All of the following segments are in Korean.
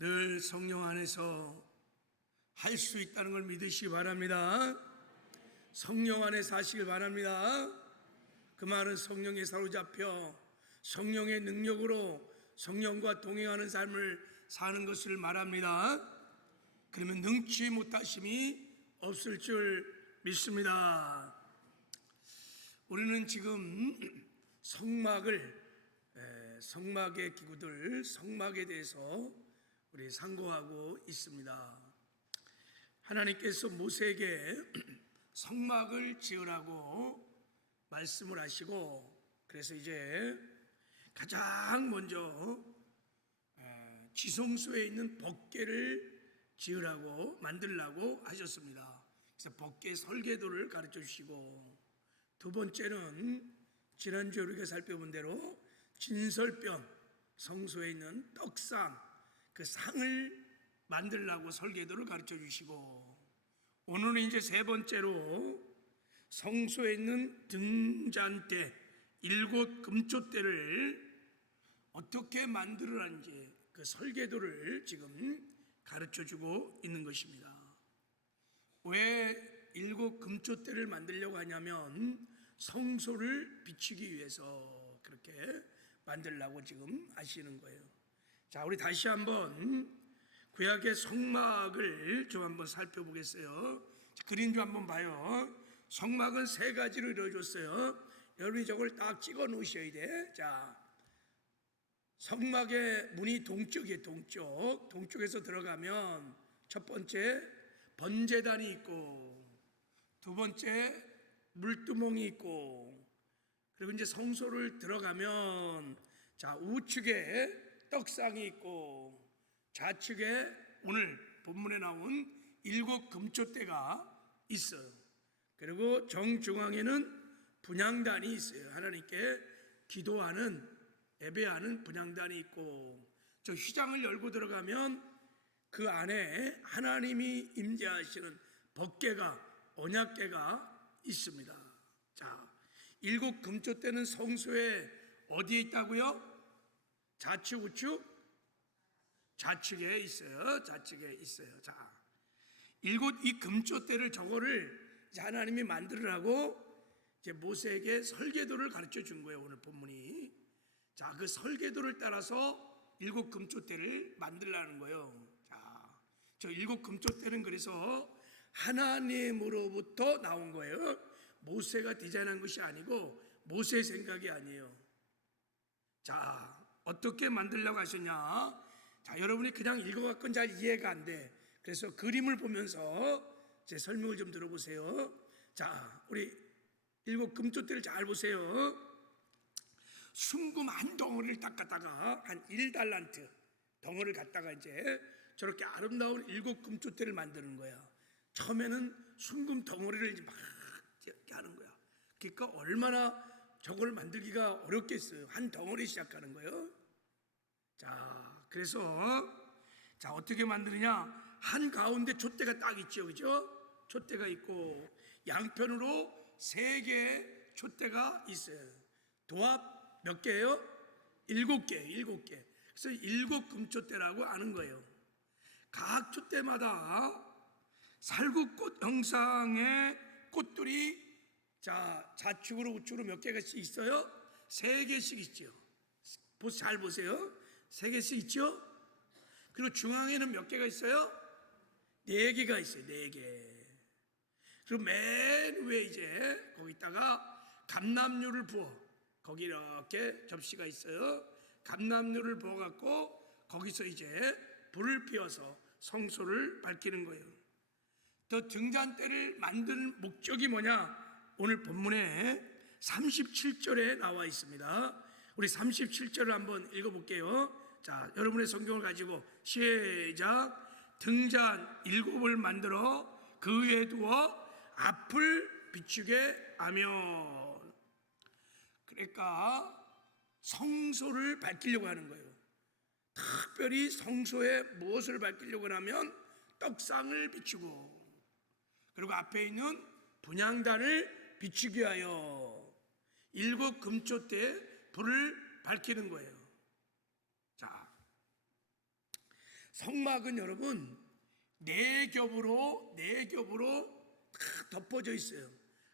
늘 성령 안에서 할 수 있다는 걸 믿으시기 바랍니다. 성령 안에 사시길 바랍니다. 그 말은 성령에 사로잡혀 성령의 능력으로 성령과 동행하는 삶을 사는 것을 말합니다. 그러면 능치 못하심이 없을 줄 믿습니다. 우리는 지금 성막의 기구들, 성막에 대해서 우리 상고하고 있습니다. 하나님께서 모세에게 성막을 지으라고 말씀을 하시고, 그래서 이제 가장 먼저 지성소에 있는 법궤를 지으라고 만들라고 하셨습니다. 그래서 법궤 설계도를 가르쳐 주시고, 두 번째는 지난주에 우리가 살펴본 대로 진설병, 성소에 있는 떡상, 그 상을 만들라고 설계도를 가르쳐 주시고, 오늘은 이제 세 번째로 성소에 있는 등잔대, 7 금초대를 어떻게 만들어라는지 그 설계도를 지금 가르쳐 주고 있는 것입니다. 왜 7 금초대를 만들려고 하냐면 성소를 비추기 위해서 그렇게 만들려고 지금 하시는 거예요. 자, 우리 다시 한번 구약의 성막을 좀 한번 살펴보겠어요. 그림 좀 한번 봐요. 성막은 3가지로 이루어졌어요. 여러분이 저걸 딱 찍어 놓으셔야 돼. 자, 성막의 문이 동쪽이에요. 동쪽에서 들어가면 첫 번째 번제단이 있고, 두 번째 물두멍이 있고, 그리고 이제 성소를 들어가면 자, 우측에 떡상이 있고, 좌측에 오늘 본문에 나온 7 금초대가 있어요. 그리고 정중앙에는 분향단이 있어요. 하나님께 기도하는, 예배하는 분향단이 있고, 저 휘장을 열고 들어가면 그 안에 하나님이 임재하시는 법궤가, 언약궤가 있습니다. 자, 7 금초대는 성소에 어디에 있다고요? 좌측, 우측? 좌측에 있어요. 좌측에 있어요. 자, 이 금초대를 저거를 이제 하나님이 만들으라고 이제 모세에게 설계도를 가르쳐 준 거예요. 오늘 본문이. 자, 그 설계도를 따라서 7 금초대를 만들라는 거예요. 자, 저 7 금초대는 그래서 하나님으로부터 나온 거예요. 모세가 디자인한 것이 아니고 모세의 생각이 아니에요. 자, 어떻게 만들려고 하셨냐? 자, 여러분이 그냥 읽어갖고는 잘 이해가 안 돼. 그래서 그림을 보면서 제 설명을 좀 들어보세요. 자, 우리 7 금초대를 잘 보세요. 순금 한 덩어리를 딱 갖다가 한 1달란트 덩어리를 갖다가 이제 저렇게 아름다운 7 금초대를 만드는 거야. 처음에는 순금 덩어리를 이제 막 이렇게 하는 거야. 그러니까 얼마나 저걸 만들기가 어렵겠어요. 한 덩어리 시작하는 거예요. 자, 그래서 자, 어떻게 만드느냐? 한 가운데 촛대가 딱 있죠, 그죠? 촛대가 있고 양편으로 3개의 촛대가 있어요. 도합 몇 개예요? 7개. 그래서 7 금촛대라고 하는 거예요. 각 촛대마다 살구꽃 형상의 꽃들이 자, 좌측으로 우측으로 몇 개씩 있어요? 3개씩 있죠. 잘 보세요. 3개씩 있죠? 그리고 중앙에는 몇 개가 있어요? 4개가 있어요. 4개. 그리고 맨 위에 이제 거기다가 감람유를 부어. 거기 이렇게 접시가 있어요. 감람유를 부어갖고 거기서 이제 불을 피워서 성소를 밝히는 거예요. 또 등잔대를 만드는 목적이 뭐냐? 오늘 본문에 37절에 나와 있습니다. 우리 37절을 한번 읽어볼게요. 자, 여러분의 성경을 가지고 시작. 등잔 7을 만들어 그 위에 두어 앞을 비추게 하며. 그러니까 성소를 밝히려고 하는 거예요. 특별히 성소에 무엇을 밝히려고 하면 떡상을 비추고, 그리고 앞에 있는 분향단을 비추기 위하여 7 금초대에 불을 밝히는 거예요. 자, 성막은 여러분 네 겹으로 다 덮어져 있어요.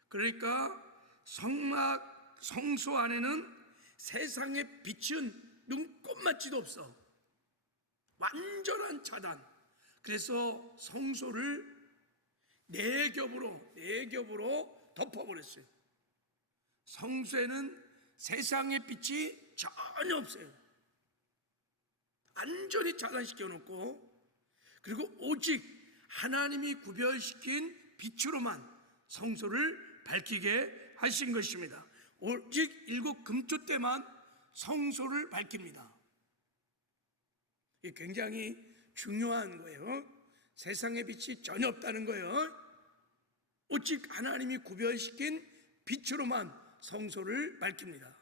그러니까 성막 성소 안에는 세상의 빛은 눈꼽만치도 없어. 완전한 차단. 그래서 성소를 네 겹으로 덮어버렸어요. 성소에는 세상의 빛이 전혀 없어요. 완전히 차단시켜 놓고, 그리고 오직 하나님이 구별시킨 빛으로만 성소를 밝히게 하신 것입니다. 오직 7 금초 때만 성소를 밝힙니다. 이게 굉장히 중요한 거예요. 세상의 빛이 전혀 없다는 거예요. 오직 하나님이 구별시킨 빛으로만 성소를 밝힙니다.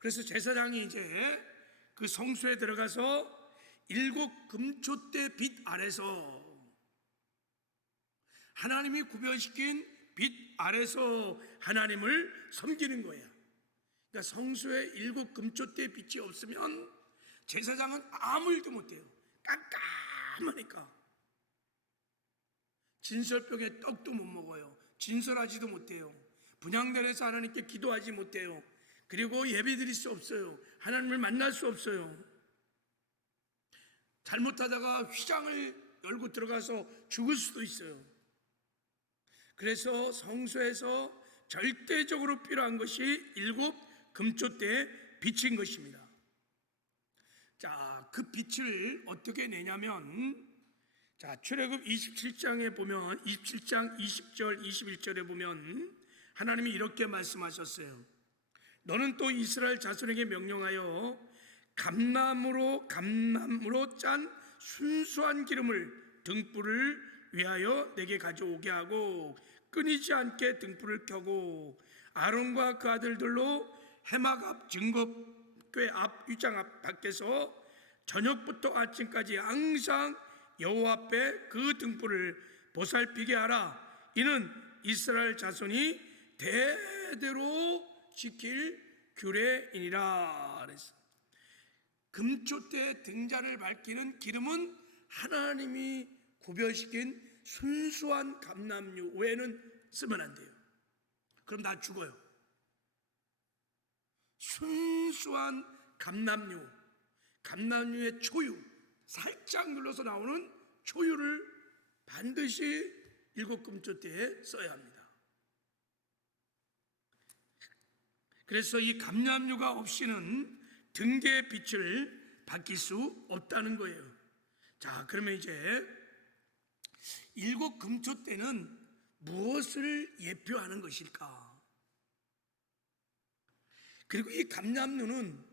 그래서 제사장이 이제 그 성소에 들어가서 7 금초대 빛 아래서, 하나님이 구별시킨 빛 아래서 하나님을 섬기는 거예요. 그러니까 성소에 7 금초대 빛이 없으면 제사장은 아무 일도 못해요. 깜깜하니까. 진설병에 떡도 못 먹어요. 진설하지도 못해요. 분향단에서 하나님께 기도하지 못해요. 그리고 예배드릴 수 없어요. 하나님을 만날 수 없어요. 잘못하다가 휘장을 열고 들어가서 죽을 수도 있어요. 그래서 성소에서 절대적으로 필요한 것이 7 금초대의 빛인 것입니다. 자, 그 빛을 어떻게 내냐면, 자, 출애굽 27장에 보면, 27장 20절 21절에 보면 하나님이 이렇게 말씀하셨어요. 너는 또 이스라엘 자손에게 명령하여 감람으로 짠 순수한 기름을 등불을 위하여 내게 가져오게 하고, 끊이지 않게 등불을 켜고, 아론과 그 아들들로 해막 앞 증거궤 앞 위장 앞 밖에서 저녁부터 아침까지 항상 여호와 앞에 그 등불을 보살피게 하라. 이는 이스라엘 자손이 대대로 지킬 규례이니라. 그랬어. 금초대 등잔을 밝히는 기름은 하나님이 구별시킨 순수한 감람유 외에는 쓰면 안 돼요. 그럼 나 죽어요. 순수한 감람유의 초유, 살짝 눌러서 나오는 초유를 반드시 7 금초대에 써야 합니다. 그래서 이 감람유가 없이는 등대의 빛을 밝힐 수 없다는 거예요. 자, 그러면 이제 7 금초대는 무엇을 예표하는 것일까? 그리고 이 감람유는,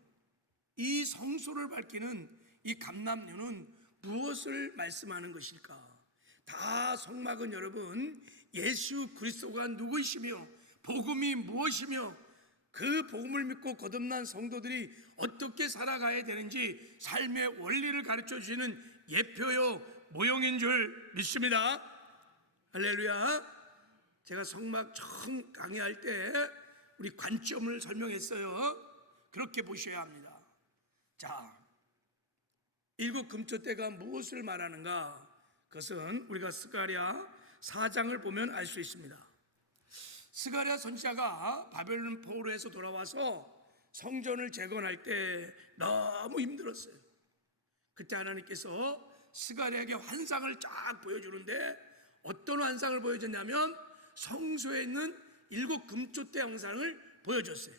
이 성소를 밝히는 이 감람유는 무엇을 말씀하는 것일까? 다 성막은 여러분 예수 그리스도가 누구이시며 복음이 무엇이며 그 복음을 믿고 거듭난 성도들이 어떻게 살아가야 되는지 삶의 원리를 가르쳐 주시는 예표요 모형인 줄 믿습니다. 할렐루야. 제가 성막 처음 강의할 때 우리 관점을 설명했어요. 그렇게 보셔야 합니다. 자, 7 금초대가 무엇을 말하는가? 그것은 우리가 스가랴 4장을 보면 알 수 있습니다. 스가랴 선지자가 바벨론 포로에서 돌아와서 성전을 재건할 때 너무 힘들었어요. 그때 하나님께서 스가랴에게 환상을 쫙 보여주는데, 어떤 환상을 보여줬냐면 성소에 있는 7 금초대 형상을 보여줬어요.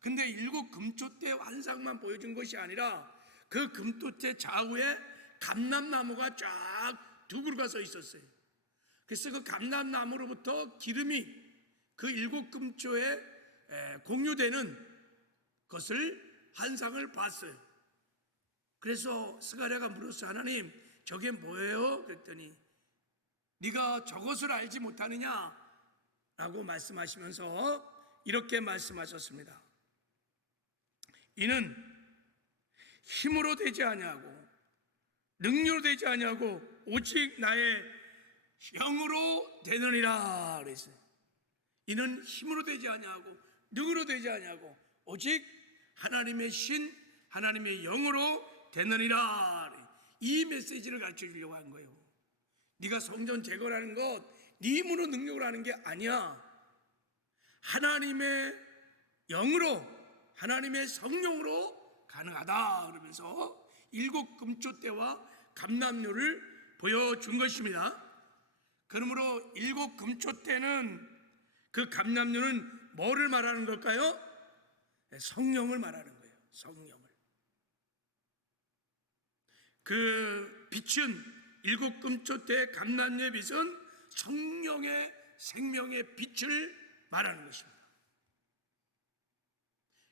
근데 7 금초대 환상만 보여준 것이 아니라 그 금초대 좌우에 감람나무가 쫙 두 그루가 서 있었어요. 그래서 그 감람나무로부터 기름이 그 7 금초에 공유되는 것을 환상을 봤어요. 그래서 스가랴가 물었어요. 하나님, 저게 뭐예요? 그랬더니 네가 저것을 알지 못하느냐? 라고 말씀하시면서 이렇게 말씀하셨습니다. 이는 힘으로 되지 아니하고 능력으로 되지 아니하고 오직 나의 영으로 되느니라 그랬어요. 이는 힘으로 되지 아니하고 능으로 되지 아니하고 오직 하나님의 신, 하나님의 영으로 되느니라. 이 메시지를 가르쳐 주려고 한 거예요. 네가 성전 제거라는 것 네 힘으로 능력을 하는 게 아니야. 하나님의 영으로, 하나님의 성령으로 가능하다 그러면서 7 금초대와 감람료를 보여준 것입니다. 그러므로 7 금초대는, 그 감람료는 뭐를 말하는 걸까요? 성령을 말하는 거예요. 성령을. 그 빛은, 7 금초대 감람료의 빛은 성령의 생명의 빛을 말하는 것입니다.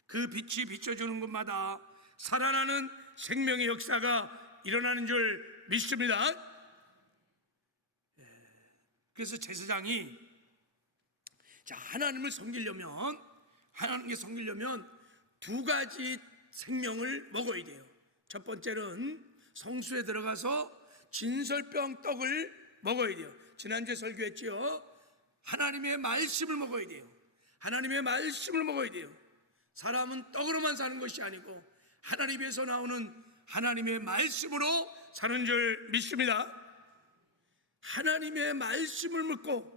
그 빛이 비춰주는 곳마다 살아나는 생명의 역사가 일어나는 줄 믿습니다. 그래서 제사장이 하나님을 섬기려면, 하나님께 섬기려면 2 가지 생명을 먹어야 돼요. 첫 번째는 성수에 들어가서 진설병 떡을 먹어야 돼요. 지난주에 설교했지요. 하나님의 말씀을 먹어야 돼요. 하나님의 말씀을 먹어야 돼요. 사람은 떡으로만 사는 것이 아니고 하나님에서 나오는 하나님의 말씀으로 사는 줄 믿습니다. 하나님의 말씀을 먹고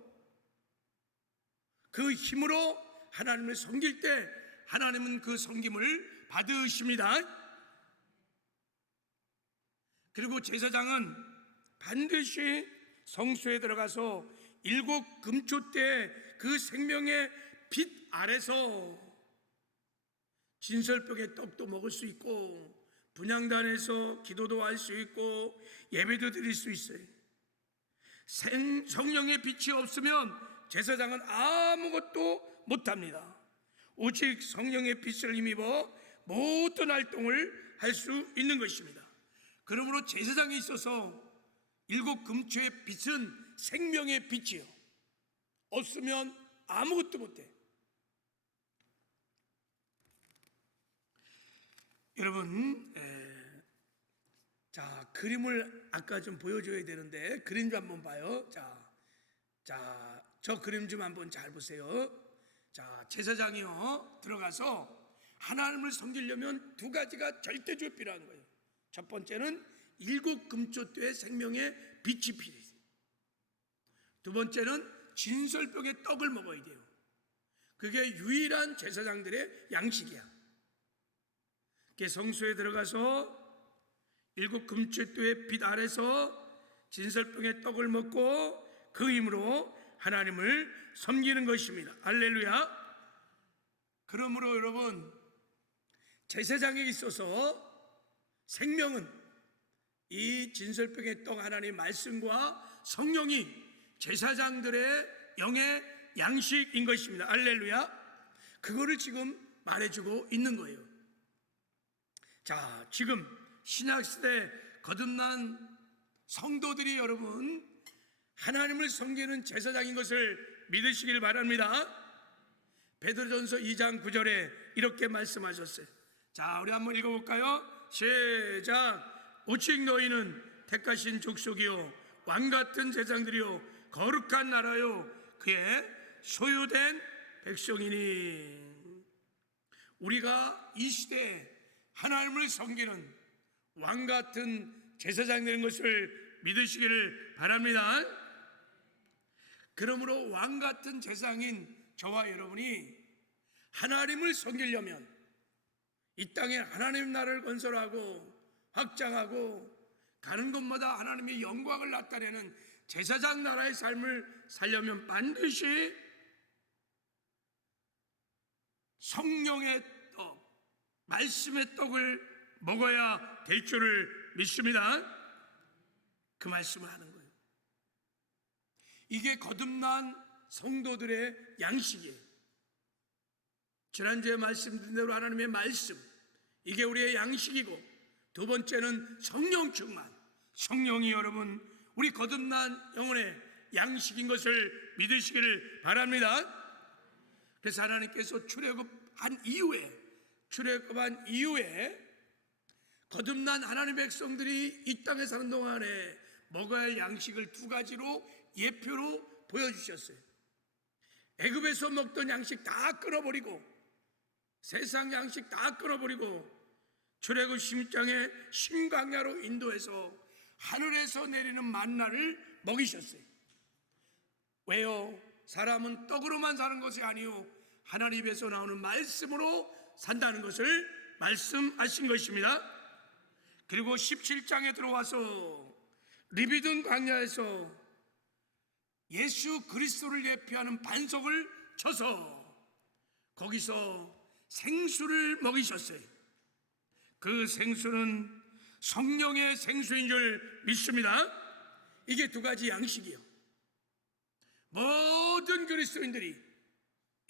그 힘으로 하나님을 섬길 때 하나님은 그 섬김을 받으십니다. 그리고 제사장은 반드시 성소에 들어가서 7 금초대 그 생명의 빛 아래서 진설병의 떡도 먹을 수 있고 분향단에서 기도도 할 수 있고 예배도 드릴 수 있어요. 성령의 빛이 없으면 제사장은 아무것도 못합니다. 오직 성령의 빛을 힘입어 모든 활동을 할 수 있는 것입니다. 그러므로 제사장이 있어서 7 금초의 빛은 생명의 빛이요. 없으면 아무것도 못해. 여러분, 그림을 아까 좀 보여줘야 되는데 그림 좀 한번 봐요. 저 그림 좀 한번 잘 보세요. 제사장이요 들어가서 하나님을 섬기려면 2 가지가 절대적으로 필요한 거예요. 첫 번째는 7 금초대의 생명의 빛이 필요해요. 2 번째는 진설병의 떡을 먹어야 돼요. 그게 유일한 제사장들의 양식이야. 성소에 들어가서 7 금초대의 빛 아래서 진설병의 떡을 먹고 그 힘으로 하나님을 섬기는 것입니다. 할렐루야. 그러므로 여러분, 제사장에 있어서 생명은 이 진설병의 떡 하나님의 말씀과 성령이 제사장들의 영의 양식인 것입니다. 할렐루야. 그거를 지금 말해주고 있는 거예요. 지금 신약시대 거듭난 성도들이 여러분 하나님을 섬기는 제사장인 것을 믿으시길 바랍니다. 베드로전서 2장 9절에 이렇게 말씀하셨어요. 우리 한번 읽어볼까요? 시작. 오직 너희는 택하신 족속이요 왕같은 제사장들이요 거룩한 나라요 그의 소유된 백성이니. 우리가 이 시대에 하나님을 섬기는 왕같은 제사장 되는 것을 믿으시기를 바랍니다. 그러므로 왕같은 제사장인 저와 여러분이 하나님을 섬기려면 이 땅에 하나님 나라를 건설하고 확장하고 가는 곳마다 하나님의 영광을 나타내는 제사장 나라의 삶을 살려면 반드시 성령의 떡, 말씀의 떡을 먹어야 될 줄을 믿습니다. 그 말씀을 하는 거예요. 이게 거듭난 성도들의 양식이에요. 지난주에 말씀드린 대로 하나님의 말씀, 이게 우리의 양식이고, 2 번째는 성령 충만. 성령이 여러분 우리 거듭난 영혼의 양식인 것을 믿으시기를 바랍니다. 그래서 하나님께서 출애굽한 이후에 거듭난 하나님의 백성들이 이 땅에 사는 동안에 먹어야 할 양식을 2 가지로 예표로 보여주셨어요. 애굽에서 먹던 양식 다 끊어버리고 세상 양식 다 끊어버리고 출애굽 16장에 신광야로 인도해서 하늘에서 내리는 만나를 먹이셨어요. 왜요? 사람은 떡으로만 사는 것이 아니요 하나님 입에서 나오는 말씀으로 산다는 것을 말씀하신 것입니다. 그리고 17장에 들어와서 리비든 광야에서 예수 그리스도를 예표하는 반석을 쳐서 거기서 생수를 먹이셨어요. 그 생수는 성령의 생수인 줄 믿습니다. 이게 두 가지 양식이요. 모든 그리스도인들이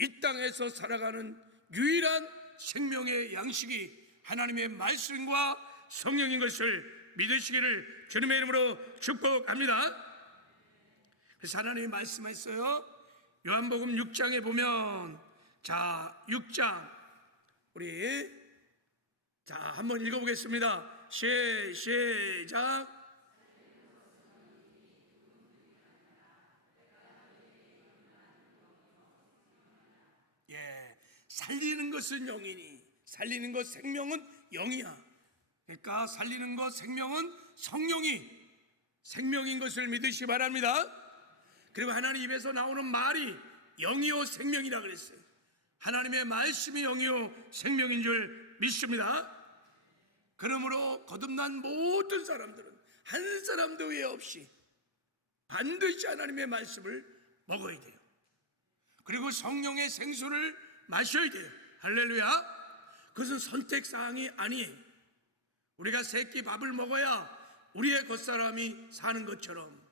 이 땅에서 살아가는 유일한 생명의 양식이 하나님의 말씀과 성령인 것을 믿으시기를 주님의 이름으로 축복합니다. 그래서 하나님이 말씀하셨어요. 요한복음 6장에 보면, 자 6장 우리 한번 읽어보겠습니다. 시작. 살리는 것은 영이니 살리는 것 생명은 영이야. 그러니까 살리는 것 생명은 성령이 생명인 것을 믿으시기 바랍니다. 그리고 하나님 입에서 나오는 말이 영이요 생명이라 그랬어요. 하나님의 말씀이 영이요 생명인 줄 믿습니다. 그러므로 거듭난 모든 사람들은 한 사람도 외 없이 반드시 하나님의 말씀을 먹어야 돼요. 그리고 성령의 생수를 마셔야 돼요. 할렐루야. 그것은 선택사항이 아니에요. 우리가 새끼 밥을 먹어야 우리의 겉사람이 사는 것처럼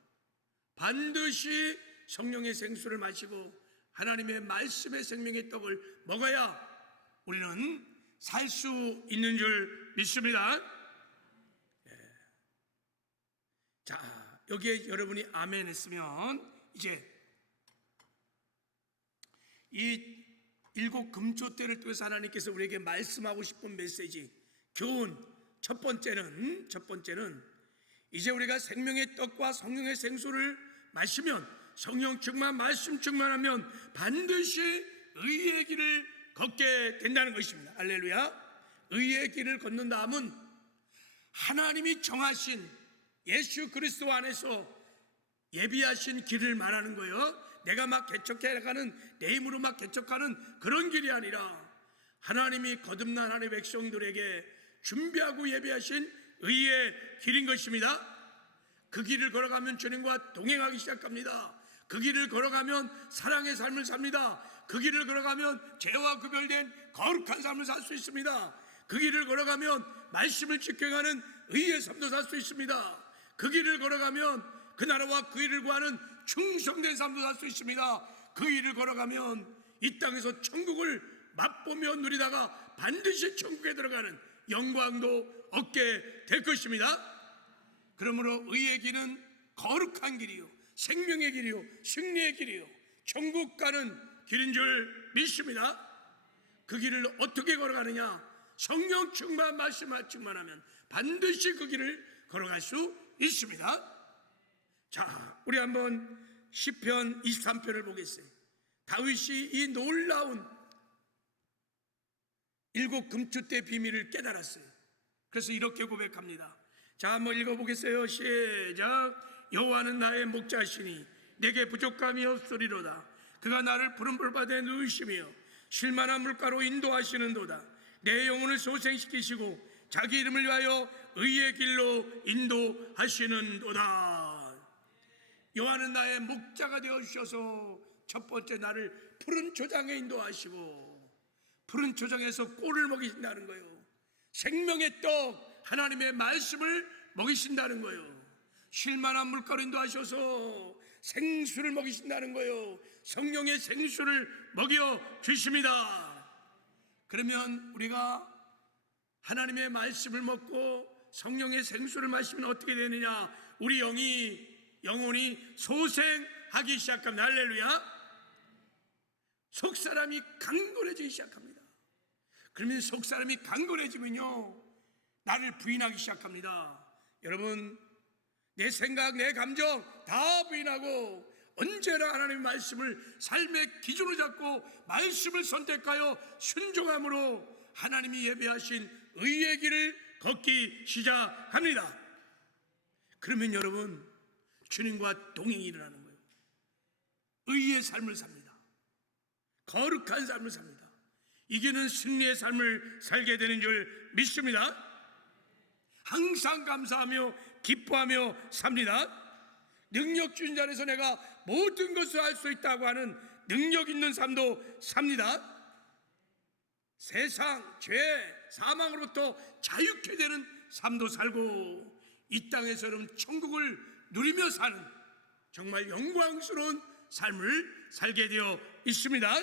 반드시 성령의 생수를 마시고 하나님의 말씀의 생명의 떡을 먹어야 우리는 살 수 있는 줄 믿습니다. 자, 여기에 여러분이 아멘 했으면 이제 이 7 금초대를 통해서 하나님께서 우리에게 말씀하고 싶은 메시지, 교훈, 첫 번째는 이제 우리가 생명의 떡과 성령의 생수를 마시면, 성령 충만, 말씀 충만하면 반드시 의의 길을 걷게 된다는 것입니다. 할렐루야. 의의 길을 걷는 다음은 하나님이 정하신 예수 그리스도 안에서 예비하신 길을 말하는 거예요. 내가 막 개척해가는, 내 힘으로 막 개척하는 그런 길이 아니라 하나님이 거듭난 하나님의 백성들에게 준비하고 예비하신 의의 길인 것입니다. 그 길을 걸어가면 주님과 동행하기 시작합니다. 그 길을 걸어가면 사랑의 삶을 삽니다. 그 길을 걸어가면 죄와 구별된 거룩한 삶을 살 수 있습니다. 그 길을 걸어가면 말씀을 지켜가는 의의 삶도 살 수 있습니다. 그 길을 걸어가면 그 나라와 그 일을 구하는 충성된 삶도 살 수 있습니다. 그 일을 걸어가면 이 땅에서 천국을 맛보며 누리다가 반드시 천국에 들어가는 영광도 얻게 될 것입니다. 그러므로 의의 길은 거룩한 길이요, 생명의 길이요, 승리의 길이요, 천국 가는 길인 줄 믿습니다. 그 길을 어떻게 걸어가느냐? 성령 충만, 말씀을 충만하면 반드시 그 길을 걸어갈 수 있습니다. 자, 우리 한번 시편 23편을 보겠어요. 다윗이 이 놀라운 7 금추대 비밀을 깨달았어요. 그래서 이렇게 고백합니다. 자, 한번 읽어보겠어요. 시작. 여호와는 나의 목자시니 내게 부족함이 없으리로다. 그가 나를 푸른 풀밭에 누이시며 쉴만한 물가로 인도하시는도다. 내 영혼을 소생시키시고 자기 이름을 위하여 의의 길로 인도하시는도다. 여호와는 나의 목자가 되어 주셔서 첫 번째 나를 푸른 초장에 인도하시고 푸른 초장에서 꿀을 먹이신다는 거예요. 생명의 떡 하나님의 말씀을 먹이신다는 거예요. 쉴만한 물가로 인도하셔서 생수를 먹이신다는 거예요. 성령의 생수를 먹여 주십니다. 그러면 우리가 하나님의 말씀을 먹고 성령의 생수를 마시면 어떻게 되느냐? 우리 영혼이 소생하기 시작합니다. 할렐루야. 속사람이 강건해지기 시작합니다. 그러면 속사람이 강건해지면요, 나를 부인하기 시작합니다. 여러분, 내 생각, 내 감정 다 부인하고 언제나 하나님의 말씀을 삶의 기준으로 잡고 말씀을 선택하여 순종함으로 하나님이 예배하신 의의 길을 걷기 시작합니다. 그러면 여러분, 주님과 동행이 일어나는 거예요. 의의 삶을 삽니다. 거룩한 삶을 삽니다. 이기는 승리의 삶을 살게 되는 줄 믿습니다. 항상 감사하며 기뻐하며 삽니다. 능력 주신 자 안에서 내가 모든 것을 할 수 있다고 하는 능력 있는 삶도 삽니다. 세상, 죄, 사망으로부터 자유케 되는 삶도 살고, 이 땅에서 여러분 천국을 누리며 사는 정말 영광스러운 삶을 살게 되어 있습니다.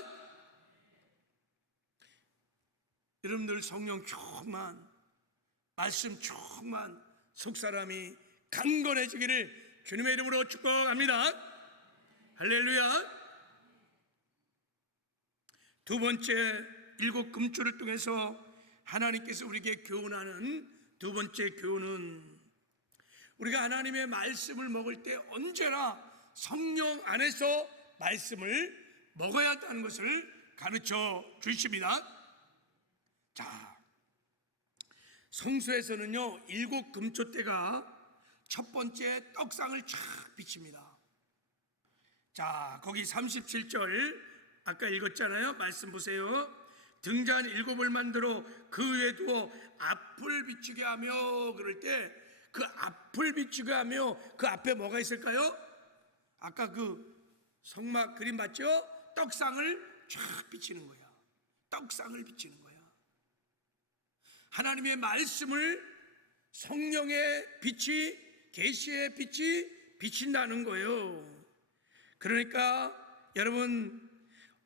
여러분들 성령 충만, 말씀 충만 속사람이 강건해지기를 주님의 이름으로 축복합니다. 할렐루야. 두 번째, 일곱 금줄을 통해서 하나님께서 우리에게 교훈하는 두 번째 교훈은, 우리가 하나님의 말씀을 먹을 때 언제나 성령 안에서 말씀을 먹어야 한다는 것을 가르쳐 주십니다. 자, 성서에서는요, 일곱 금초대가 첫 번째 떡상을 쫙 비칩니다. 자, 거기 37절 아까 읽었잖아요. 말씀 보세요. 등잔 일곱을 만들어 그 위에 두어 앞을 비추게 하며, 그럴 때 그 앞을 비추게 하며 그 앞에 뭐가 있을까요? 아까 그 성막 그림 봤죠? 떡상을 쫙 비치는 거야. 떡상을 비치는 거야. 하나님의 말씀을, 성령의 빛이, 계시의 빛이 비친다는 거예요. 그러니까 여러분,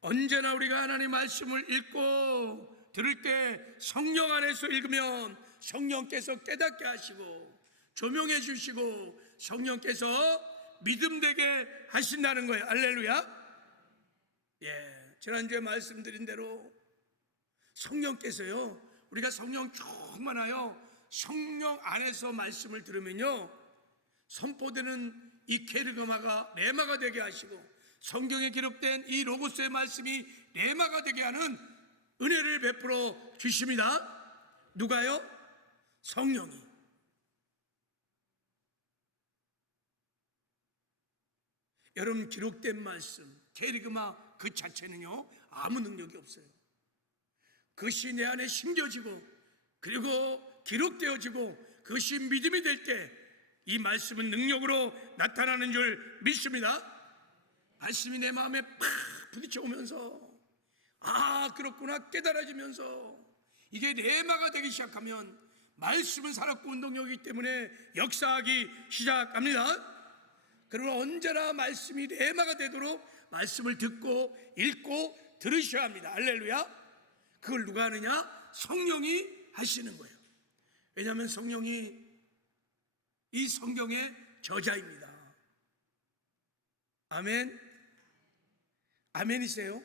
언제나 우리가 하나님 말씀을 읽고 들을 때 성령 안에서 읽으면 성령께서 깨닫게 하시고 조명해 주시고 성령께서 믿음되게 하신다는 거예요. 할렐루야. 예, 지난주에 말씀드린 대로 성령께서요, 우리가 성령 충만하여 성령 안에서 말씀을 들으면요, 선포되는 이 케르그마가 레마가 되게 하시고, 성경에 기록된 이 로고스의 말씀이 레마가 되게 하는 은혜를 베풀어 주십니다. 누가요? 성령이. 여러분, 기록된 말씀, 케르그마 그 자체는요, 아무 능력이 없어요. 그것이 내 안에 심겨지고, 그리고 기록되어지고, 그것이 믿음이 될 때 이 말씀은 능력으로 나타나는 줄 믿습니다. 말씀이 내 마음에 팍 부딪혀 오면서, 아, 그렇구나 깨달아지면서, 이게 레마가 되기 시작하면 말씀은 살았고 운동력이기 때문에 역사하기 시작합니다. 그러나 언제나 말씀이 레마가 되도록 말씀을 듣고 읽고 들으셔야 합니다. 할렐루야. 그걸 누가 하느냐? 성령이 하시는 거예요. 왜냐하면 성령이 이 성경의 저자입니다. 아멘. 아멘이세요?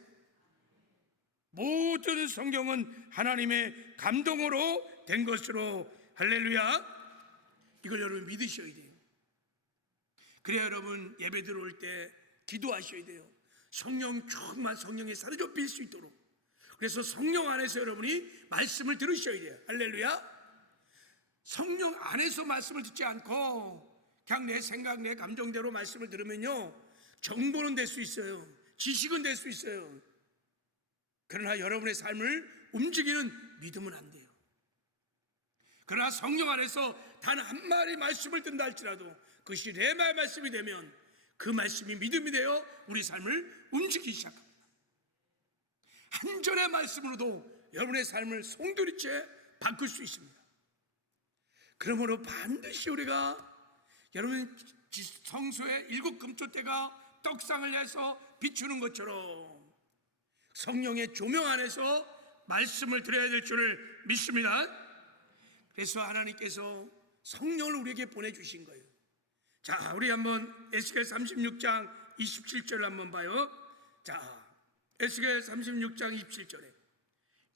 모든 성경은 하나님의 감동으로 된 것으로, 할렐루야. 이걸 여러분 믿으셔야 돼요. 그래야 여러분 예배 들어올 때 기도하셔야 돼요. 성령 충만, 성령에 사로잡힐 수 있도록. 그래서 성령 안에서 여러분이 말씀을 들으셔야 돼요. 할렐루야. 성령 안에서 말씀을 듣지 않고 그냥 내 생각, 내 감정대로 말씀을 들으면요, 정보는 될 수 있어요. 지식은 될 수 있어요. 그러나 여러분의 삶을 움직이는 믿음은 안 돼요. 그러나 성령 안에서 단 한 마리 말씀을 듣는다 할지라도 그것이 레마의 말씀이 되면 그 말씀이 믿음이 되어 우리 삶을 움직이기 시작합니다. 한 절의 말씀으로도 여러분의 삶을 송두리째 바꿀 수 있습니다. 그러므로 반드시 우리가, 여러분 성소의 일곱 금초대가 떡상을 해서 비추는 것처럼 성령의 조명 안에서 말씀을 드려야 될 줄을 믿습니다. 그래서 하나님께서 성령을 우리에게 보내주신 거예요. 자, 우리 한번 에스겔 36장 27절을 한번 봐요. 자, 에스겔 36장 27절에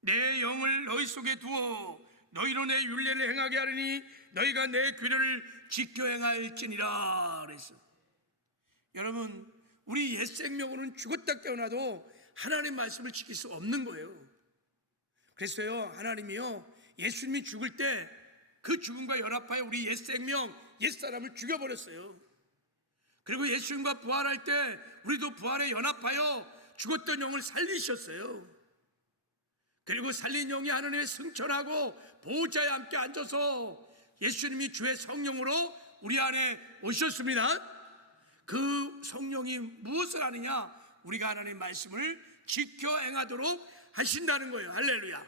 내 영을 너희 속에 두어 너희로 내 율례를 행하게 하리니 너희가 내 규례를 지켜 행할지니라 그랬어. 여러분, 우리 옛 생명으로는 죽었다 깨어나도 하나님 말씀을 지킬 수 없는 거예요. 그랬어요. 하나님이요, 예수님이 죽을 때 그 죽음과 연합하여 우리 옛 생명, 옛 사람을 죽여버렸어요. 그리고 예수님과 부활할 때 우리도 부활에 연합하여 죽었던 영을 살리셨어요. 그리고 살린 영이 하나님의 승천하고 보호자에 함께 앉아서 예수님이 주의 성령으로 우리 안에 오셨습니다. 그 성령이 무엇을 하느냐? 우리가 하나님의 말씀을 지켜 행하도록 하신다는 거예요. 할렐루야.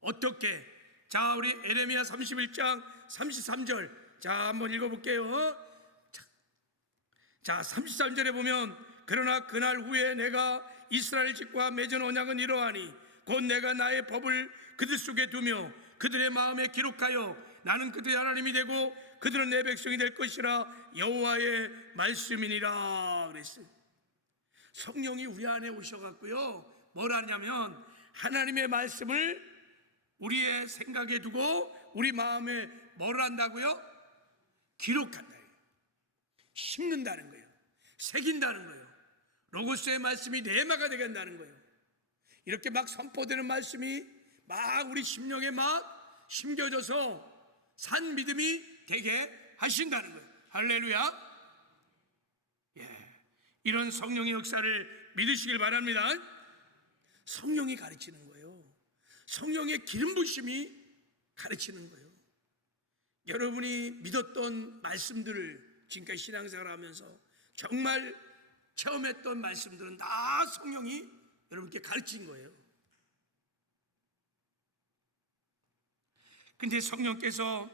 어떻게? 자, 우리 에레미야 31장 33절 자, 한번 읽어볼게요. 자, 33절에 보면, 그러나 그날 후에 내가 이스라엘 집과 맺은 언약은 이러하니 곧 내가 나의 법을 그들 속에 두며 그들의 마음에 기록하여 나는 그들의 하나님이 되고 그들은 내 백성이 될 것이라 여호와의 말씀이니라 그랬어요. 성령이 우리 안에 오셔갖고요, 뭘 하냐면 하나님의 말씀을 우리의 생각에 두고 우리 마음에 뭘 한다고요? 기록한다, 심는다는 거예요. 새긴다는 거예요. 로고스의 말씀이 내마가 되게 한다는 거예요. 이렇게 막 선포되는 말씀이 막 우리 심령에 막 심겨져서 산 믿음이 되게 하신다는 거예요. 할렐루야. 예, 이런 성령의 역사를 믿으시길 바랍니다. 성령이 가르치는 거예요. 성령의 기름 부심이 가르치는 거예요. 여러분이 믿었던 말씀들을 지금까지 신앙생활을 하면서 정말 체험했던 말씀들은 다 성령이 여러분께 가르친 거예요. 근데 성령께서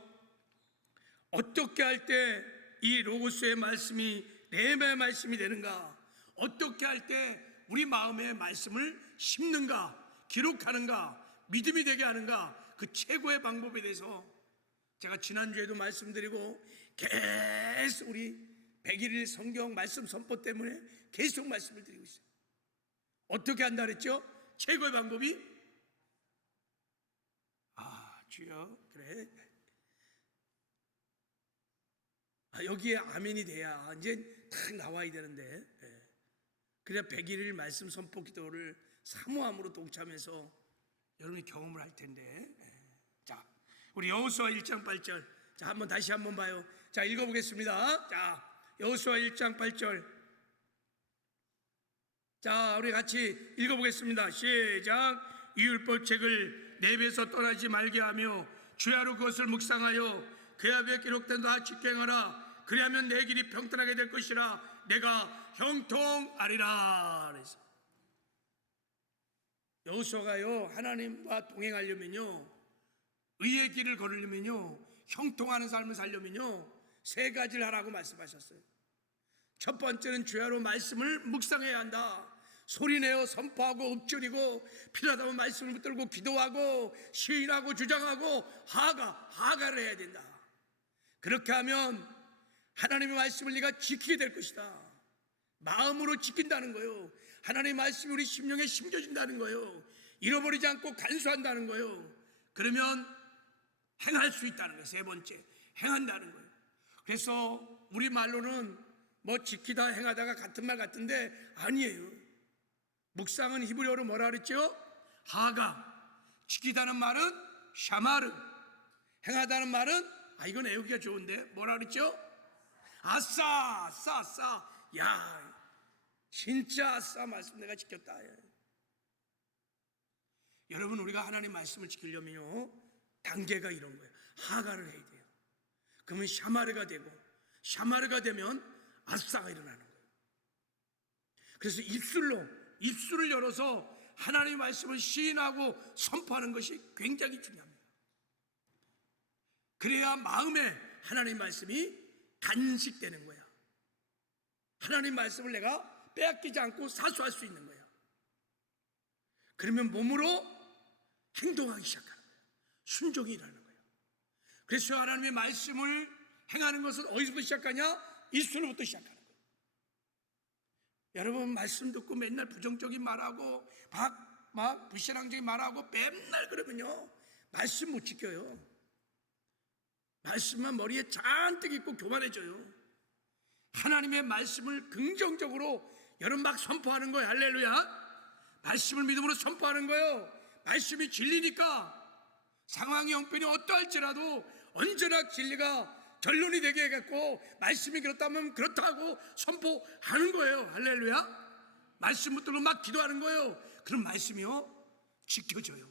어떻게 할 때 이 로고스의 말씀이 내 말씀이 되는가, 어떻게 할 때 우리 마음의 말씀을 심는가, 기록하는가, 믿음이 되게 하는가, 그 최고의 방법에 대해서 제가 지난주에도 말씀드리고 계속 우리 100일 성경 말씀 선포 때문에 계속 말씀을 드리고 있어요. 어떻게 한다 그랬죠? 최고의 방법이 주여, 그래, 여기에 아멘이 돼야 이제 딱 나와야 되는데, 그래야 100일 말씀 선포 기도를 사모함으로 동참해서 여러분이 경험을 할 텐데. 자, 우리 여호수아 1장 8절 자, 한번 다시 한번 봐요. 자, 읽어보겠습니다. 자, 여호수아 1장 8절 자, 우리 같이 읽어보겠습니다. 시작. 이 율법책을 내 입에서 떠나지 말게 하며 주야로 그것을 묵상하여 그 앞에 기록된 다 직행하라. 그리하면 내 길이 평탄하게 될 것이라 내가 형통하리라. 그래서 여호수아가요, 하나님과 동행하려면요, 의의 길을 걸으려면요, 형통하는 삶을 살려면요, 세 가지를 하라고 말씀하셨어요. 첫 번째는 주야로 말씀을 묵상해야 한다. 소리내어 선포하고 읊조리고 필요하다면 말씀을 붙들고 기도하고 시인하고 주장하고 하가를 해야 된다. 그렇게 하면 하나님의 말씀을 네가 지키게 될 것이다. 마음으로 지킨다는 거예요. 하나님의 말씀이 우리 심령에 심겨진다는 거예요. 잃어버리지 않고 간수한다는 거예요. 그러면 행할 수 있다는 거예요. 세 번째, 행한다는 거예요. 그래서 우리 말로는 뭐 지키다 행하다가 같은 말 같은데 아니에요. 묵상은 히브리어로 뭐라 그랬죠? 하가. 지키다는 말은 샤마르. 행하다는 말은 이건 애우기가 좋은데 뭐라 그랬죠? 아싸. 야, 진짜 아싸 말씀 내가 지켰다. 여러분, 우리가 하나님 말씀을 지키려면요, 단계가 이런 거예요. 하가를 해야 돼요. 그러면 샤마르가 되고, 샤마르가 되면 아싸가 일어나는 거예요. 그래서 입술을 열어서 하나님의 말씀을 시인하고 선포하는 것이 굉장히 중요합니다. 그래야 마음에 하나님의 말씀이 간직되는 거야. 하나님의 말씀을 내가 빼앗기지 않고 사수할 수 있는 거야. 그러면 몸으로 행동하기 시작하는 거야. 순종이 일어나는 거야. 그래서 하나님의 말씀을 행하는 것은 어디서부터 시작하냐? 입술로부터 시작하는 거야. 여러분, 말씀 듣고 맨날 부정적인 말하고 막 불신앙적인 말하고 맨날 그러면요, 말씀 못 지켜요. 말씀만 머리에 잔뜩 있고 교만해져요. 하나님의 말씀을 긍정적으로 여러분 막 선포하는 거예요. 할렐루야. 말씀을 믿음으로 선포하는 거예요. 말씀이 진리니까 상황이 형편이 어떠할지라도 언제나 진리가 결론이 되게 해갖고 말씀이 그렇다면 그렇다고 선포하는 거예요. 할렐루야. 말씀 붙들고 막 기도하는 거예요. 그럼 말씀이요 지켜져요.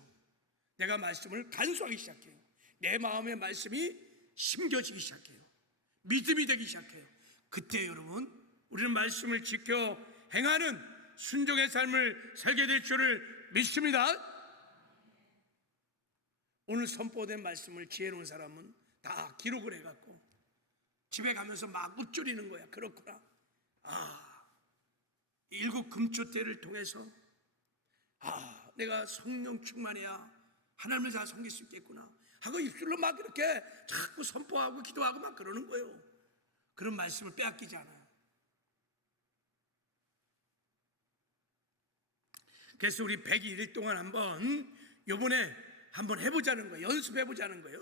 내가 말씀을 간수하기 시작해요. 내 마음의 말씀이 심겨지기 시작해요. 믿음이 되기 시작해요. 그때 여러분 우리는 말씀을 지켜 행하는 순종의 삶을 살게 될 줄을 믿습니다. 오늘 선포된 말씀을 지혜로운 사람은 다 기록을 해갖고 집에 가면서 막 읊조리는 거야. 그렇구나. 일곱 금초대를 통해서 내가 성령 충만해야 하나님을 잘 섬길 수 있겠구나 하고 입술로 막 이렇게 자꾸 선포하고 기도하고 막 그러는 거예요. 그런 말씀을 빼앗기지 않아요. 그래서 우리 101일 동안 요번에 한번 해보자는 거예요. 연습해보자는 거예요.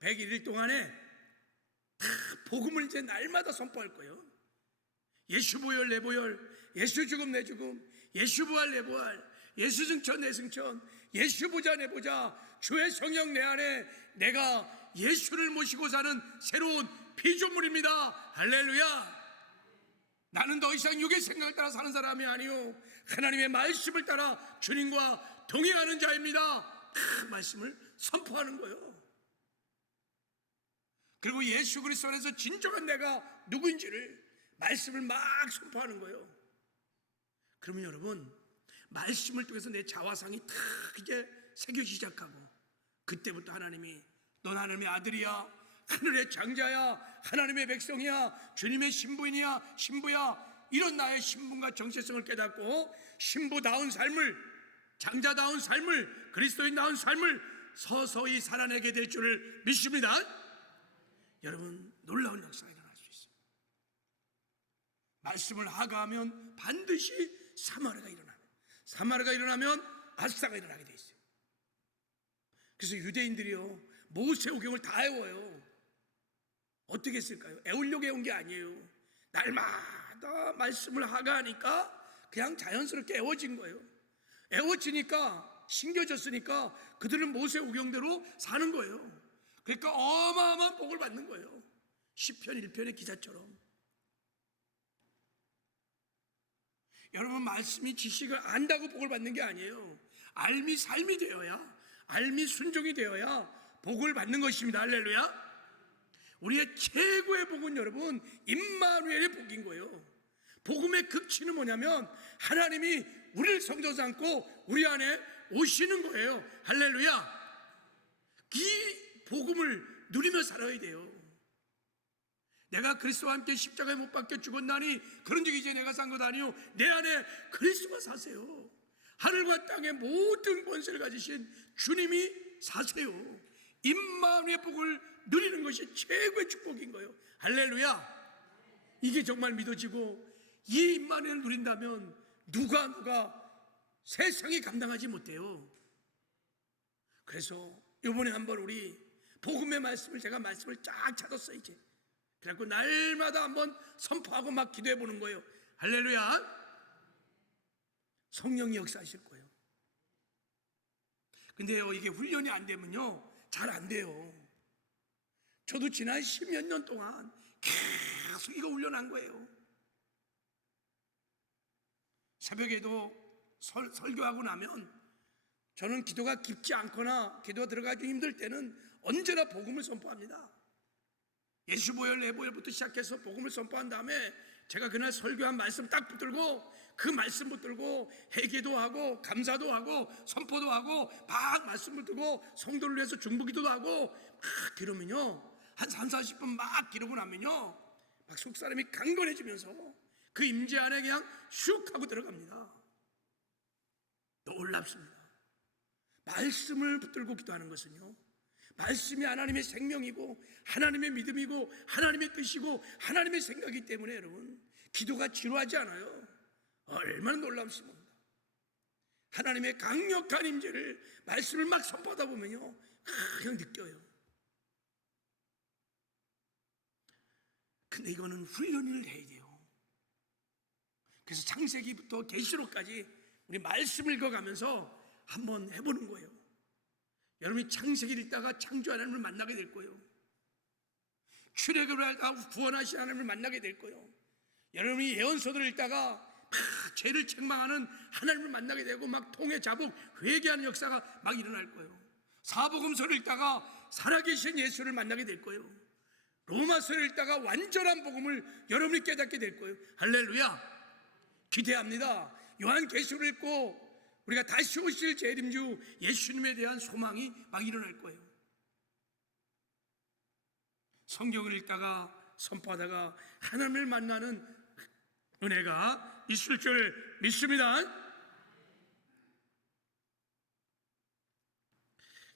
101일 동안에 다 복음을 이제 날마다 선포할 거예요. 예수 보혈 내 보혈, 예수 죽음 내 죽음, 예수 부활 내 부활, 예수 승천 내 승천, 예수 보자 내 보자, 주의 성령 내 안에 내가 예수를 모시고 사는 새로운 피조물입니다. 할렐루야. 나는 더 이상 육의 생각을 따라 사는 사람이 아니요 하나님의 말씀을 따라 주님과 동행하는 자입니다. 그 말씀을 선포하는 거예요. 그리고 예수 그리스도 안에서 진정한 내가 누구인지를 말씀을 막 선포하는 거예요. 그러면 여러분 말씀을 통해서 내 자화상이 다 이제 새겨지기 시작하고 그때부터 하나님이 넌 하나님의 아들이야, 하늘의 장자야, 하나님의 백성이야, 주님의 신부인이야, 신부야, 이런 나의 신분과 정체성을 깨닫고 신부다운 삶을, 장자다운 삶을, 그리스도인다운 삶을 서서히 살아내게 될 줄을 믿습니다. 여러분 놀라운 역사가 일어날 수 있어요. 말씀을 하가하면 반드시 사마리아가 일어나요. 사마리아가 일어나면 아사가 일어나게 돼 있어요. 그래서 유대인들이요 모세오경을 다 외워요. 어떻게 했을까요? 애우려고 애운 게 아니에요. 날마다 말씀을 하가하니까 그냥 자연스럽게 애워진 거예요. 애워지니까 신겨졌으니까 그들은 모세오경대로 사는 거예요. 그러니까 어마어마한 복을 받는 거예요. 시편 1편의 기자처럼. 여러분 말씀이 지식을 안다고 복을 받는 게 아니에요. 알미 삶이 되어야, 알미 순종이 되어야 복을 받는 것입니다. 할렐루야. 우리의 최고의 복은 여러분 임마누엘의 복인 거예요. 복음의 극치는 뭐냐면 하나님이 우리를 성도 삼고 우리 안에 오시는 거예요. 할렐루야. 이 복음을 누리며 살아야 돼요. 내가 그리스도와 함께 십자가에 못 박혀 죽었나니 그런 적이 이제 내가 산 것 아니요 내 안에 그리스도가 사세요. 하늘과 땅의 모든 권세를 가지신 주님이 사세요. 임마누엘의 복을 누리는 것이 최고의 축복인 거예요. 할렐루야. 이게 정말 믿어지고 이 임마누엘을 누린다면 누가 세상이 감당하지 못해요. 그래서 이번에 한번 우리 복음의 말씀을 제가 말씀을 쫙 찾았어요. 이제 그래갖고 날마다 한번 선포하고 막 기도해 보는 거예요. 할렐루야. 성령이 역사하실 거예요. 근데요 이게 훈련이 안 되면요 잘 안 돼요. 저도 지난 10몇 년 동안 계속 이거 훈련한 거예요. 새벽에도 설교하고 나면 저는 기도가 깊지 않거나 기도가 들어가기 힘들 때는 언제나 복음을 선포합니다. 예수 보혈 내 보혈부터 시작해서 복음을 선포한 다음에 제가 그날 설교한 말씀 딱 붙들고 그 말씀 붙들고 회개도 하고 감사도 하고 선포도 하고 막 말씀 붙들고 성도를 위해서 중보기도도 하고 막 기르면요 한 30-40분 막 기르고 나면요 막 속사람이 강건해지면서 그 임재 안에 그냥 슉 하고 들어갑니다. 놀랍습니다. 말씀을 붙들고 기도하는 것은요 말씀이 하나님의 생명이고 하나님의 믿음이고 하나님의 뜻이고 하나님의 생각이기 때문에 여러분 기도가 지루하지 않아요. 얼마나 놀랍습니다. 하나님의 강력한 임재를 말씀을 막 선포하다 보면요 그냥 느껴요. 근데 이거는 훈련을 해야 돼요. 그래서 창세기부터 계시록까지 우리 말씀 읽어가면서 한번 해보는 거예요. 여러분이 창세기를 읽다가 창조 하나님을 만나게 될 거예요. 출애굽을 하다가 구원하신 하나님을 만나게 될 거예요. 여러분이 예언서들을 읽다가 막 죄를 책망하는 하나님을 만나게 되고 막 통해 자복 회개하는 역사가 막 일어날 거예요. 사복음서를 읽다가 살아계신 예수를 만나게 될 거예요. 로마서를 읽다가 완전한 복음을 여러분이 깨닫게 될 거예요. 할렐루야. 기대합니다. 요한계시록을 읽고 우리가 다시 오실 재림주 예수님에 대한 소망이 막 일어날 거예요. 성경을 읽다가 선포하다가 하나님을 만나는 은혜가 있을 줄 믿습니다.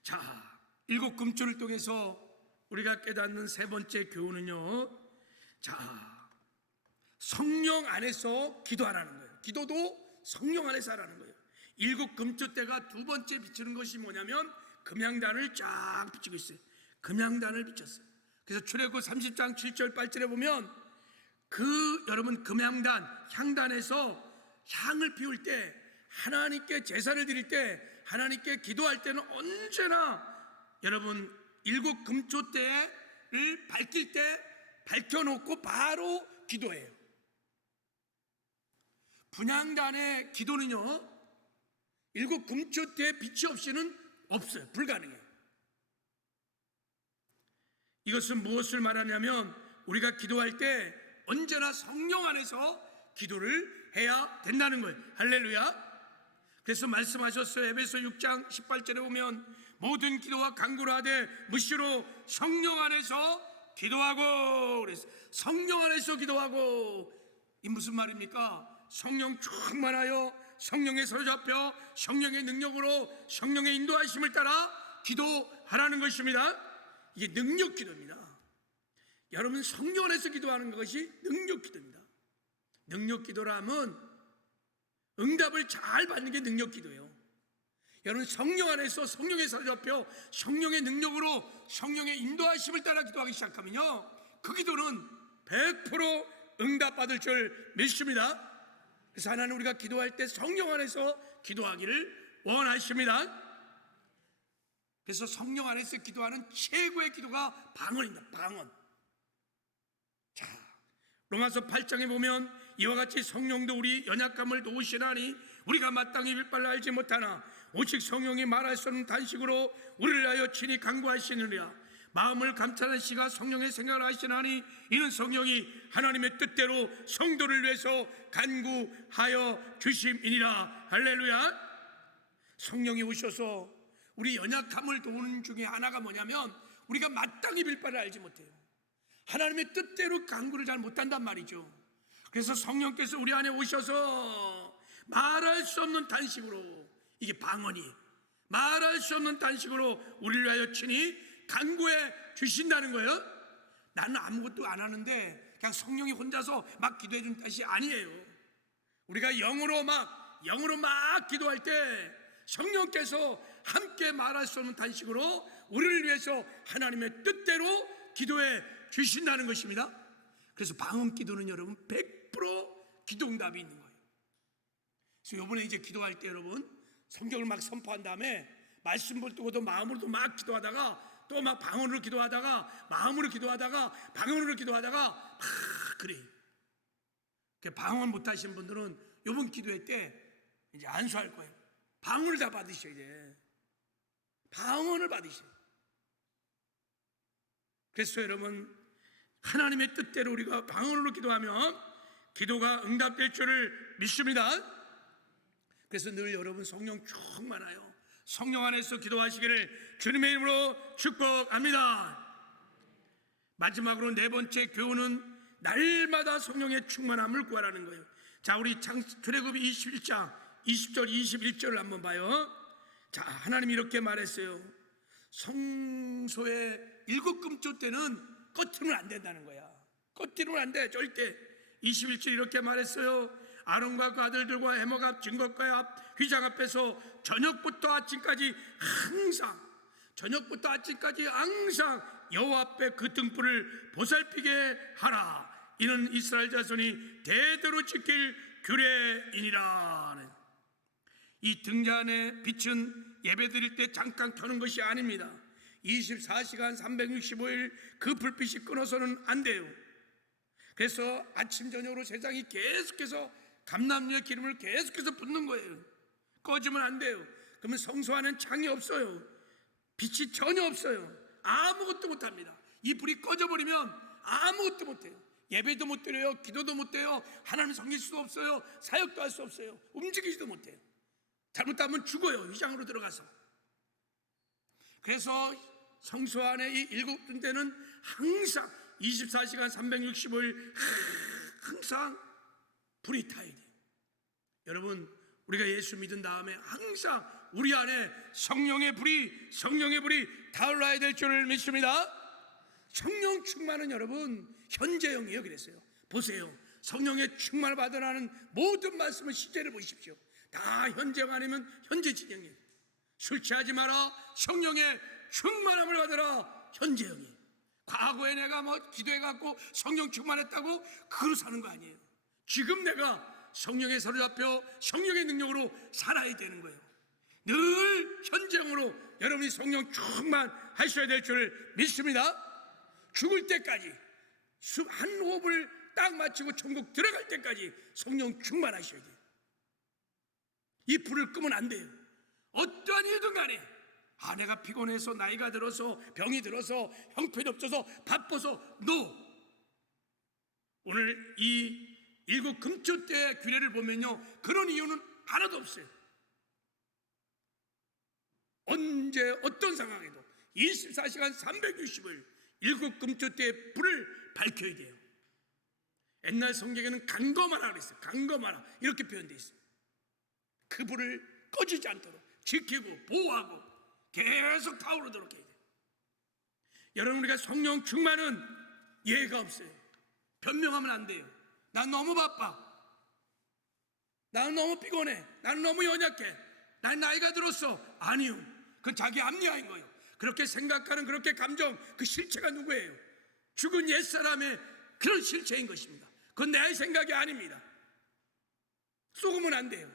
자, 일곱 금초를 통해서 우리가 깨닫는 세 번째 교훈은요, 자, 성령 안에서 기도하라는 거예요. 기도도 성령 안에서 하라는 거예요. 일곱 금초대가 두 번째 비추는 것이 뭐냐면 금향단을 쫙 비추고 있어요. 금향단을 비췄어요. 그래서 출애굽 30장 7절 8절에 보면 여러분 금향단, 향단에서 향을 피울 때, 하나님께 제사를 드릴 때, 하나님께 기도할 때는 언제나 여러분 일곱 금초대를 밝힐 때 밝혀놓고 바로 기도해요. 분향단의 기도는요, 일곱 금초대의 빛이 없이는 없어요. 불가능해요. 이것은 무엇을 말하냐면 우리가 기도할 때 언제나 성령 안에서 기도를 해야 된다는 거예요. 할렐루야. 그래서 말씀하셨어요. 에베소 6장 18절에 보면 모든 기도와 간구를 하되 무시로 성령 안에서 기도하고 그랬어요. 성령 안에서 기도하고. 이 무슨 말입니까? 성령 충만하여 성령에 사로잡혀 성령의 능력으로 성령의 인도하심을 따라 기도하라는 것입니다. 이게 능력 기도입니다. 여러분 성령 안에서 기도하는 것이 능력 기도입니다. 능력 기도라면 응답을 잘 받는 게 능력 기도예요. 여러분 성령 안에서 성령에 사로잡혀 성령의 능력으로 성령의 인도하심을 따라 기도하기 시작하면요, 그 기도는 100% 응답받을 줄 믿습니다. 그래서 하나님 우리가 기도할 때 성령 안에서 기도하기를 원하십니다. 그래서 성령 안에서 기도하는 최고의 기도가 방언입니다. 방언. 자, 로마서 8장에 보면 이와 같이 성령도 우리 연약함을 도우시나니 우리가 마땅히 빌바를 알지 못하나 오직 성령이 말할 수 없는 단식으로 우리를 하여 친히 간구하시느니라. 마음을 감찰하는 시가 성령의 생각을 하시나니 이는 성령이 하나님의 뜻대로 성도를 위해서 간구하여 주심이니라. 할렐루야. 성령이 오셔서 우리 연약함을 도우는 중에 하나가 뭐냐면 우리가 마땅히 빌바를 알지 못해요. 하나님의 뜻대로 간구를 잘 못한단 말이죠. 그래서 성령께서 우리 안에 오셔서 말할 수 없는 단식으로, 이게 방언이 말할 수 없는 단식으로 우리를 위하여 친히 간구해 주신다는 거예요. 나는 아무것도 안 하는데 그냥 성령이 혼자서 막 기도해 주는 뜻이 아니에요. 우리가 영으로 막 기도할 때 성령께서 함께 말할 수 없는 단식으로 우리를 위해서 하나님의 뜻대로 기도해 주신다는 것입니다. 그래서 방언 기도는 여러분 100% 기도응답이 있는 거예요. 그래서 이번에 이제 기도할 때 여러분 성경을 막 선포한 다음에 말씀을 두고도 마음으로도 막 기도하다가 또 막 방언으로 기도하다가 마음으로 기도하다가 방언으로 기도하다가 막 그래. 방언 못하시는 분들은 이번 기도회 때 이제 안수할 거예요. 방언을 다 받으셔야 돼. 방언을 받으셔야 돼. 그래서 여러분 하나님의 뜻대로 우리가 방언으로 기도하면 기도가 응답될 줄을 믿습니다. 그래서 늘 여러분 성령 충만하여 성령 안에서 기도하시기를 주님의 이름으로 축복합니다. 마지막으로 네 번째 교훈은 날마다 성령의 충만함을 구하라는 거예요. 자, 우리 출애굽 21장 20절 21절을 한번 봐요. 자, 하나님이 이렇게 말했어요. 성소의 일곱 금초 때는 꺼트리면 안 된다는 거야. 꺼트리면 안 돼, 절대. 21절 이렇게 말했어요. 아론과 그 아들들과 해목 앞, 증거가의 앞, 휘장 앞에서 저녁부터 아침까지 항상 여호와 앞에 그 등불을 보살피게 하라. 이는 이스라엘 자손이 대대로 지킬 규례이니라. 이 등잔에 빛은 예배 드릴 때 잠깐 켜는 것이 아닙니다. 24시간 365일 그 불빛이 끊어서는 안 돼요. 그래서 아침 저녁으로 세상이 계속해서 감람유의 기름을 계속해서 붓는 거예요. 꺼지면 안 돼요. 그러면 성소 안에는 창이 없어요. 빛이 전혀 없어요. 아무것도 못합니다. 이 불이 꺼져버리면 아무것도 못해요. 예배도 못 드려요. 기도도 못 돼요. 하나님 섬길 수도 없어요. 사역도 할 수 없어요. 움직이지도 못해요. 잘못하면 죽어요. 위장으로 들어가서. 그래서 성소 안에 이 7군데는 항상 24시간 365일 항상 불이 타야 돼요. 여러분, 우리가 예수 믿은 다음에 항상 우리 안에 성령의 불이 타올라야 될 줄을 믿습니다. 성령 충만은 여러분 현재형이에요. 그랬어요. 보세요. 성령의 충만을 받으라는 모든 말씀을 시제를 보십시오. 다 현재형 아니면 현재 진행이에요. 술 취하지 마라. 성령의 충만함을 받으라. 현재형이에요. 과거에 내가 기도해갖고 성령 충만했다고 그걸로 사는 거 아니에요. 지금 내가 성령에 사로잡혀 성령의 능력으로 살아야 되는 거예요. 늘 현재형으로 여러분이 성령 충만하셔야 될 줄 믿습니다. 죽을 때까지 한 호흡을 딱 마치고 천국 들어갈 때까지 성령 충만하셔야 돼요. 이 불을 끄면 안 돼요. 어떠한 일든 간에 내가 피곤해서 나이가 들어서 병이 들어서 형편이 없어서 바빠서 오늘 이 7 금초 때의 규례를 보면요, 그런 이유는 하나도 없어요. 언제 어떤 상황에도 24시간 360일 7 금초 때의 불을 밝혀야 돼요. 옛날 성경에는 간검하라 그랬어요. 간검하라 이렇게 표현되어 있어요. 그 불을 꺼지지 않도록 지키고 보호하고 계속 타오르도록 해야 돼요. 여러분, 우리가 성령 충만은 예가 없어요. 변명하면 안 돼요. 난 너무 바빠. 나는 너무 피곤해. 나는 너무 연약해. 난 나이가 들었어. 아니요. 그건 자기 합리화인 거예요. 그렇게 생각하는 그렇게 감정, 그 실체가 누구예요? 죽은 옛사람의 그런 실체인 것입니다. 그건 내 생각이 아닙니다. 속으면 안 돼요.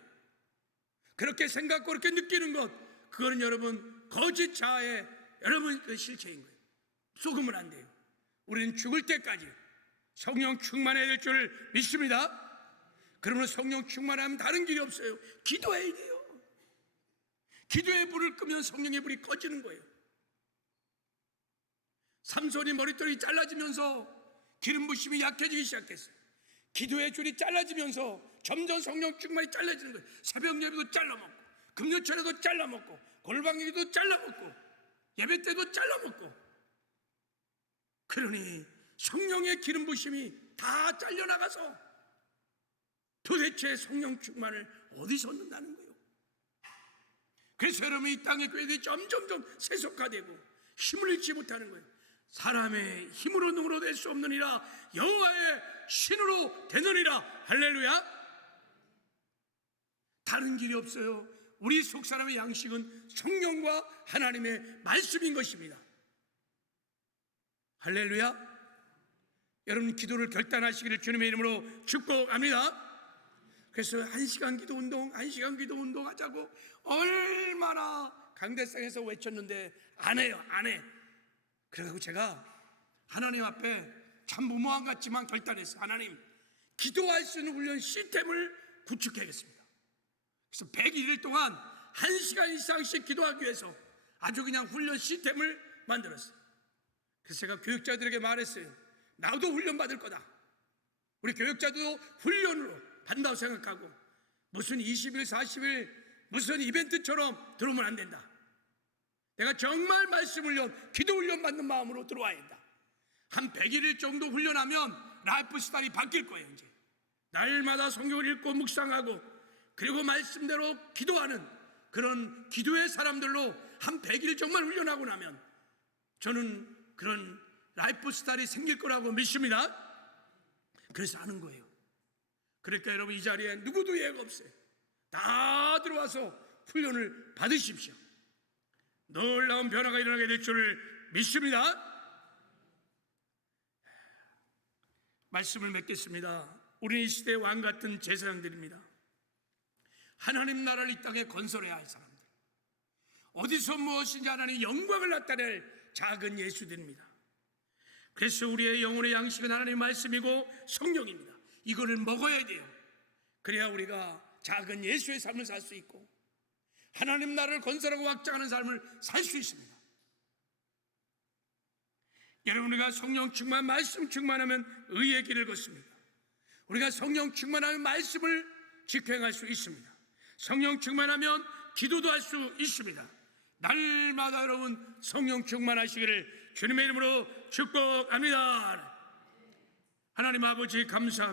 그렇게 생각하고 그렇게 느끼는 것, 그거는 여러분 거짓 자아의 여러분 그 실체인 거예요. 속으면 안 돼요. 우리는 죽을 때까지 성령 충만해야 될 줄 믿습니다. 그러면 성령 충만하면 다른 길이 없어요. 기도해야 돼요. 기도의 불을 끄면 성령의 불이 꺼지는 거예요. 삼손이 머리털이 잘라지면서 기름 부심이 약해지기 시작했어요. 기도의 줄이 잘라지면서 점점 성령 충만이 잘라지는 거예요. 새벽 예배도 잘라먹고, 금요철에도 잘라먹고, 골방예배도 잘라먹고, 예배 때도 잘라먹고. 그러니 성령의 기름 부심이 다 잘려나가서 도대체 성령 충만을 어디서 얻는다는 거예요. 그래서 여러분, 이 땅의 교회들이 점점점 세속화되고 힘을 잃지 못하는 거예요. 사람의 힘으로 능으로 될 수 없느니라 여호와의 신으로 되느니라. 할렐루야. 다른 길이 없어요. 우리 속사람의 양식은 성령과 하나님의 말씀인 것입니다. 할렐루야. 여러분, 기도를 결단하시기를 주님의 이름으로 축복합니다. 그래서 1시간 기도 운동, 1시간 기도 운동 하자고 얼마나 강대상에서 외쳤는데 안 해요. 안 해. 그래서 제가 하나님 앞에 참 무모한 같지만 결단했어요. 하나님, 기도할 수 있는 훈련 시스템을 구축하겠습니다. 그래서 101일 동안 1시간 이상씩 기도하기 위해서 아주 그냥 훈련 시스템을 만들었어요. 그래서 제가 교육자들에게 말했어요. 나도 훈련 받을 거다. 우리 교육자도 훈련으로 받는다고 생각하고 무슨 20일, 40일 무슨 이벤트처럼 들어오면 안 된다. 내가 정말 말씀 훈련, 기도 훈련 받는 마음으로 들어와야 한다. 한 100일 정도 훈련하면 라이프 스타일이 바뀔 거예요. 이제 날마다 성경을 읽고 묵상하고 그리고 말씀대로 기도하는 그런 기도의 사람들로 한 100일 정말 훈련하고 나면 저는 그런 라이프 스타일이 생길 거라고 믿습니다. 그래서 하는 거예요. 그러니까 여러분, 이 자리에 누구도 예가 없어요. 다 들어와서 훈련을 받으십시오. 놀라운 변화가 일어나게 될 줄을 믿습니다. 말씀을 맺겠습니다. 우리 이 시대의 왕 같은 제사장들입니다. 하나님 나라를 이 땅에 건설해야 할 사람들. 어디서 무엇인지 하나님 영광을 나타낼 작은 예수들입니다. 그래서 우리의 영혼의 양식은 하나님의 말씀이고 성령입니다. 이거를 먹어야 돼요. 그래야 우리가 작은 예수의 삶을 살 수 있고 하나님 나라를 건설하고 확장하는 삶을 살 수 있습니다. 여러분, 우리가 성령 충만, 말씀 충만하면 의의 길을 걷습니다. 우리가 성령 충만하면 말씀을 직행할 수 있습니다. 성령 충만하면 기도도 할 수 있습니다. 날마다 여러분 성령 충만하시기를 주님의 이름으로 축복합니다. 하나님 아버지 감사합니다.